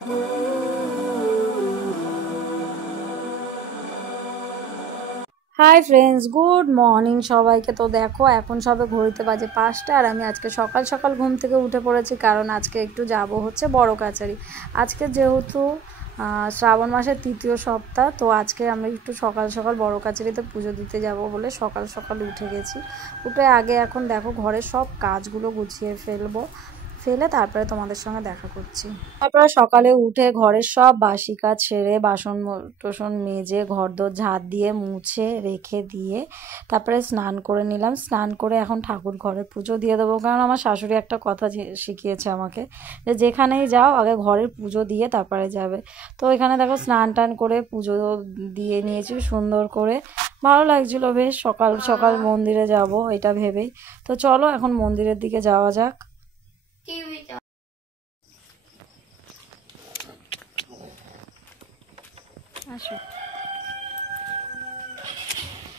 Hi friends, good morning সবাইকে। তো দেখো এখন সবে ঘড়িতে বাজে 5টা, আর আমি আজকে সকাল সকাল ঘুম থেকে উঠে পড়েছি, কারণ আজকে একটু যাব হচ্ছে বড় কাছারি। আজকে যেহেতু শ্রাবণ মাসের 3য় সপ্তাহ, তো আজকে আমরা একটু সকাল সকাল বড় কাছারিতে পুজো দিতে যাব বলে সকাল সকাল উঠে গেছি। উঠে আগে এখন দেখো ঘরের সব কাজগুলো গুছিয়ে ফেলে তারপরে তোমাদের সঙ্গে দেখা করছি। তারপরে সকালে উঠে ঘরের সব বাসি কাজ সেরে বাসন টোসন মেজে ঘরদোর ঝাড় দিয়ে মুছে রেখে দিয়ে তারপরে স্নান করে নিলাম। স্নান করে এখন ঠাকুর ঘরে পুজো দিয়ে দেবো, কারণ আমার শাশুড়ি একটা কথা শিখিয়েছে আমাকে, যে যেখানেই যাও আগে ঘরের পুজো দিয়ে তারপরে যাবে। তো এখানে দেখো স্নান টান করে পুজো দিয়ে নিয়েছি সুন্দর করে। ভালো লাগছিল বেশ, সকাল সকাল মন্দিরে যাব এটা ভেবেই। তো চলো এখন মন্দিরের দিকে যাওয়া যাক। আসো।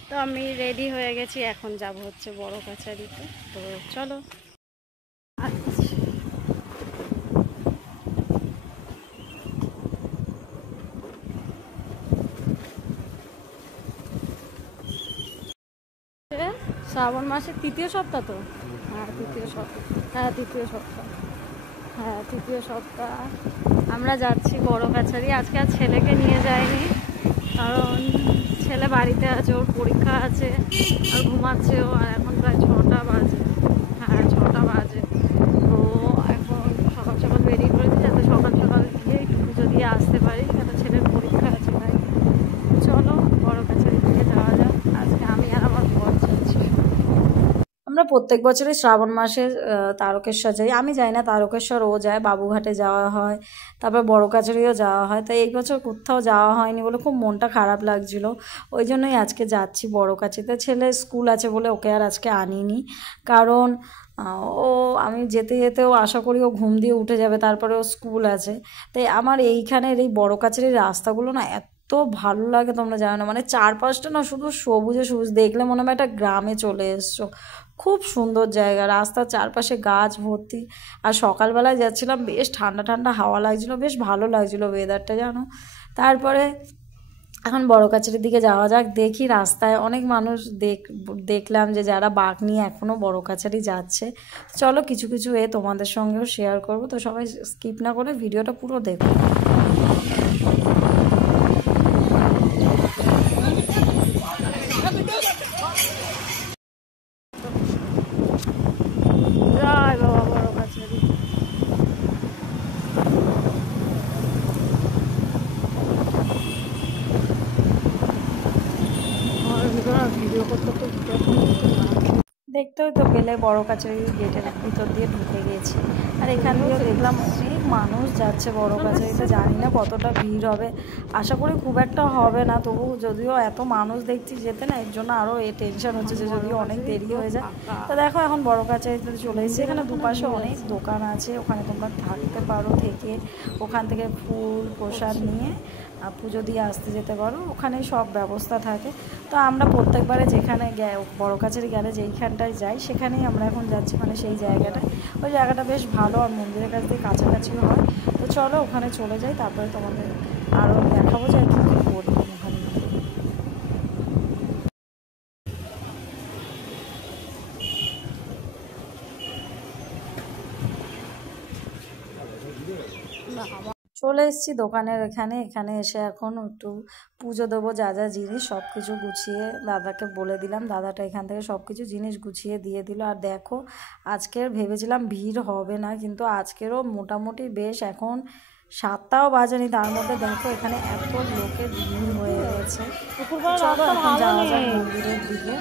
তো আমি রেডি হয়ে গেছি, এখন যাব হচ্ছে বড় কাছারিতে। তো চলো। শ্রাবণ মাসের 3য় সপ্তাহ তো? হ্যাঁ 3য় সপ্তাহ, হ্যাঁ 3য় সপ্তাহ, হ্যাঁ 3য় সপ্তাহ। আমরা যাচ্ছি বড় কাছারি। আজকে আর ছেলেকে নিয়ে যায়নি, কারণ ছেলে বাড়িতে আছে, ওর পরীক্ষা আছে আর ঘুমাচ্ছেও। আর এখন প্রায় 6টা বাজে, হ্যাঁ 6টা বাজে। তো এখন সকাল সকাল বেরিয়ে পড়েছি যাতে সকাল সকাল গিয়ে একটু পুজো দিয়ে আসতে পারি, কারণ ছেলের পরীক্ষা আছে। তাই চলো বড় কাছারির দিকে যাওয়া যাক। আজকে আমি আর আমার বর যাচ্ছি। আমরা প্রত্যেক বছরই শ্রাবণ মাসে তারকেশ্বর যাই। আমি যাই না তারকেশ্বর, ও যায়, বাবুঘাটে যাওয়া হয়, তারপর বড় কাছারিও যাওয়া হয়। তাই এই বছর কোথাও যাওয়া হয়নি বলে খুব মনটা খারাপ লাগছিল, ওই জন্যই আজকে যাচ্ছি বড় কাছারিতে। ছেলে স্কুল আছে বলে ওকে আর আজকে আনিনি, কারণ ও আমি যেতে যেতেও আশা করি ও ঘুম দিয়ে উঠে যাবে, তারপরে ও স্কুল আছে। তাই আমার এইখানের এই বড় কাছারির রাস্তাগুলো না এত ভালো লাগে তোমরা জানো না, মানে চারপাশটা না শুধু সবুজে সবুজ, দেখলে মনে হয় একটা গ্রামে চলে এসছো। খুব সুন্দর জায়গা, রাস্তার চারপাশে গাছ ভর্তি। আর সকালবেলায় যাচ্ছিলাম, বেশ ঠান্ডা ঠান্ডা হাওয়া লাগছিলো, বেশ ভালো লাগছিলো ওয়েদারটা জানো। তারপরে এখন বড় কাছারির দিকে যাওয়া যাক। দেখি রাস্তায় অনেক মানুষ দেখলাম যে যারা বাঁক নিয়ে এখনও বড় কাছারি যাচ্ছে। চলো কিছু কিছু তোমাদের সঙ্গেও শেয়ার করব, তো সবাই স্কিপ না করে ভিডিওটা পুরো দেখো। জয় বাবা বড় কাছারি। ভিডিও করতে দেখতেই তো পেলে বড় কাছারির গেটের ভিতর দিয়ে ঢুকে গেছি। আর এখান দিয়েও দেখলাম অনেক মানুষ যাচ্ছে বড় কাছারিতে। জানি না কতটা ভিড় হবে, আশা করি খুব একটা হবে না। তবু যদিও এত মানুষ দেখছি যেতে, না এর জন্য আরও টেনশন হচ্ছে যে যদিও অনেক দেরি হয়ে যায়। তো দেখো এখন বড় কাছারিতে চলে এসেছি। এখানে দুপাশে অনেক দোকান আছে, ওখানে তোমরা থাকতে পারো, থেকে ওখান থেকে ফুল প্রসাদ নিয়ে পুজো দিয়ে আসতে যেতে পারো, ওখানেই সব ব্যবস্থা থাকে। তো আমরা প্রত্যেকবারে যেখানে বড় কাছারি গেলে যেইখানটায় যাই সেখানেই আমরা এখন যাচ্ছি, মানে সেই জায়গাটায়। ওই জায়গাটা বেশ ভালো, আর মন্দিরের কাছ দিয়ে কাছাকাছিও হয়। তো চলো ওখানে চলে যাই, তারপরে তোমাদের আরও দেখাবো যে কী কী করলাম ওখানে। চলে এসেছি দোকানের এখানে এসে এখন একটু পুজো দেবো। যা যা জিনিস সব কিছু গুছিয়ে দাদাকে বলে দিলাম, দাদাটা এখান থেকে সব কিছু জিনিস গুছিয়ে দিয়ে দিল। আর দেখো আজকের ভেবেছিলাম ভিড় হবে না, কিন্তু আজকেরও মোটামুটি বেশ, এখন 7টাও বাজেনি, তার মধ্যে দেখো এখানে এত লোকের ভিড় হয়ে গেছে। চলো এখন যাওয়া যাক মন্দিরের দিকে।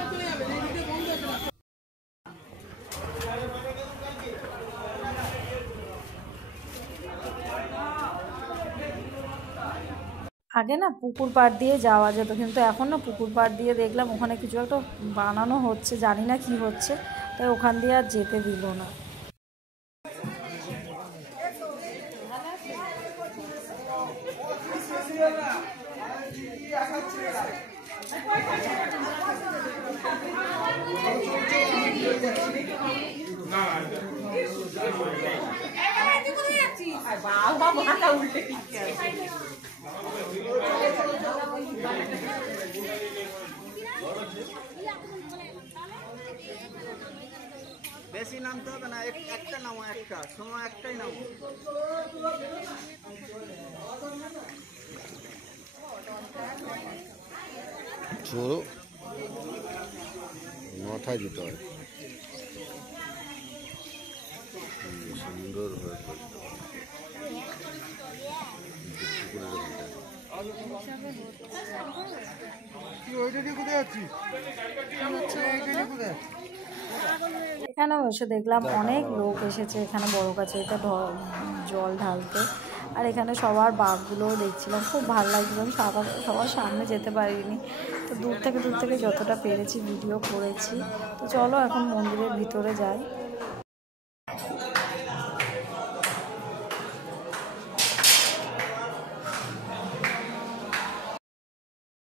আগে না পুকুর পাড় দিয়ে যাওয়া যেত, কিন্তু এখন না পুকুর পাড় দিয়ে দেখলাম ওখানে কিছু একটা বানানো হচ্ছে, জানি না কি হচ্ছে, তাই ওখান দিয়ে আর যেতে দিল না। বেশি নামতে হবে না, একটা নামো, একটা সময় একটাই নামো। ছোড়ো মাথায় দিতে হয়, সুন্দর হয়ে এখানেও এসে দেখলাম অনেক লোক এসেছে এখানে বড় কাছারিতে জল ঢালতে। আর এখানে সবার বাঘগুলোও দেখছিলাম, খুব ভালো লাগছিল। সবার সামনে যেতে পারিনি, তো দূর থেকে যতটা পেরেছি ভিডিও করেছি। তো চলো এখন মন্দিরের ভিতরে যাই।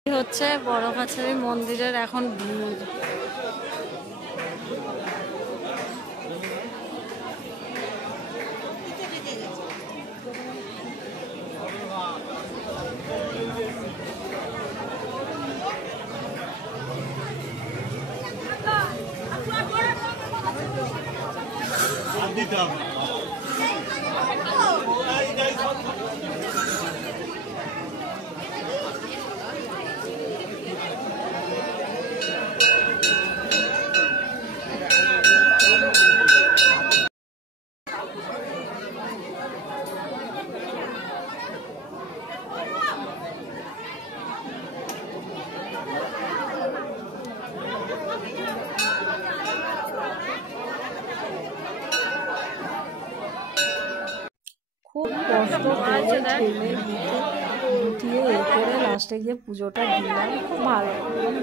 হচ্ছে বড় কাছারি মন্দিরের এখন ভিড়। খুব কষ্ট করে ঠেলে গুটিয়ে এ করে লাস্টে গিয়ে পুজোটা দিলাম। খুব ভালো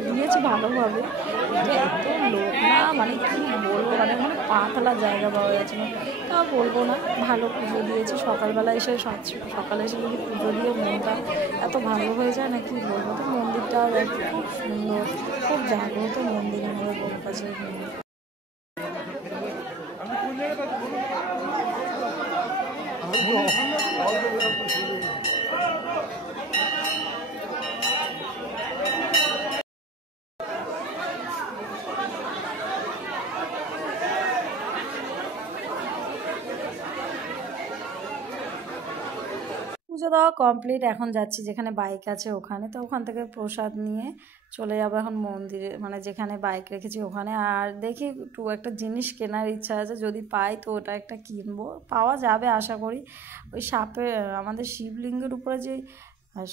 দিয়েছি ভালোভাবে, কিন্তু এত লোক না, মানে কি বলবো, মানে পাতলা জায়গা পাওয়া যাচ্ছে না। তাও বলবো না, ভালো পুজো দিয়েছি। সকালবেলা এসে সকালে এসে যদি পুজো দিয়ে মনটা এত ভালো হয়ে যায় না, কি বলবো। তো মন্দিরটাও খুব সুন্দর, খুব জাগ্রত মন্দির আমাদের বড় কাছারি মন্দির। পুজো দেওয়া কমপ্লিট, এখন যাচ্ছি যেখানে বাইক আছে ওখানে। তো ওখান থেকে প্রসাদ নিয়ে চলে যাবো এখন মন্দিরে, মানে যেখানে বাইক রেখেছি ওখানে। আর দেখি একটু একটা জিনিস কেনার ইচ্ছা আছে, যদি পাই তো ওটা একটা কিনবো, পাওয়া যাবে আশা করি। ওই সাপের, আমাদের শিবলিঙ্গের উপরে যে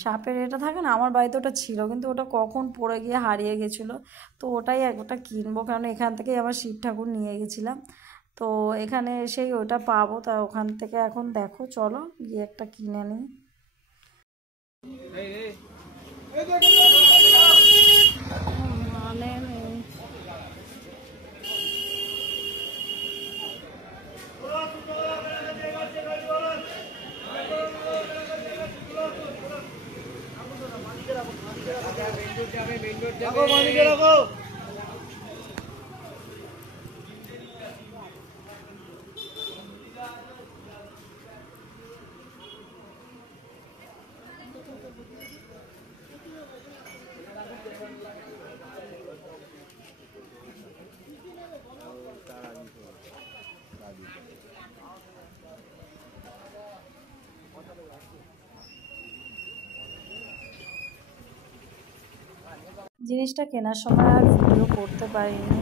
সাপের এটা থাকে না, আমার বাড়িতে ওটা ছিল, কিন্তু ওটা কখন পড়ে গিয়ে হারিয়ে গেছিলো। তো ওটাই ওটা কিনবো, কারণ এখান থেকেই আমার শিব ঠাকুর নিয়ে গেছিলাম। তো এখানে এসেই ওটা পাবো, তা ওখান থেকে এখন দেখো চলো গিয়ে একটা কিনে নিই। মানে নেই। জিনিসটা কেনার সময় আর ভিডিও করতে পারিনি।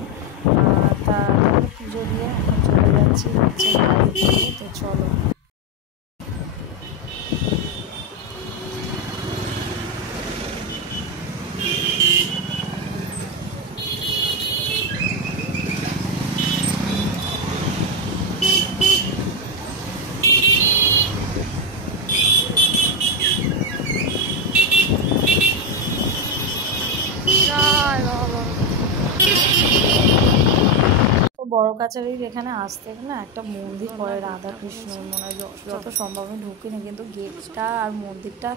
তারপরে পুজো দিয়ে এখন চলে যাচ্ছি হচ্ছে বাড়িতে। তো চলো। বড় কাছারির এখানে আসতে না একটা মন্দির পড়ে রাধাকৃষ্ণ, মনে হয় যত সম্ভব আমি ঢুকিনি, কিন্তু গেটটা আর মন্দিরটা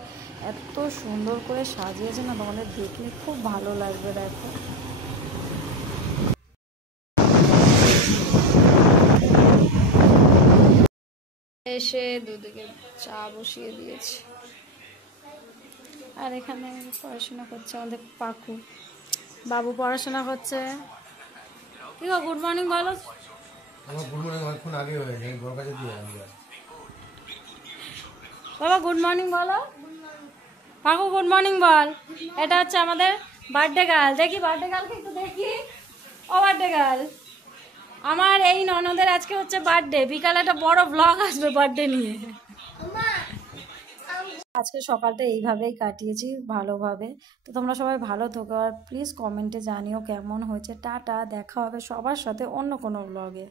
এত সুন্দর করে সাজিয়েছে না, তোমাদের দেখলে খুব ভালো লাগবে। দেখো। এসে দুদিকে চা বসিয়ে দিয়েছি। আর এখানে পড়াশোনা করছে আমাদের পাকু, বাবু পড়াশোনা করছে। কি গো, গুড মর্নিং বলো। আমার গুড মর্নিং অনেকক্ষণ আগে হয়ে যায়, বড় কাছে দিয়ে আমি বাবা গুড মর্নিং বলো। পাকু গুড মর্নিং বল। এটা হচ্ছে আমাদের বার্থডে গার্ল। দেখি বার্থডে গার্লকে একটু দেখি। ও বার্থডে গার্ল, আমার এই ননদের আজকে হচ্ছে বার্থডে। বিকালে একটা বড় ব্লগ আসবে বার্থডে নিয়ে। আজকে সকালটা এইভাবেই কাটিয়েছি ভালোভাবে। তো তোমরা সবাই ভালো থেকো আর প্লিজ কমেন্টে জানিও কেমন হয়েছে। টাটা, দেখা হবে সবার সাথে অন্য কোনো ব্লগে।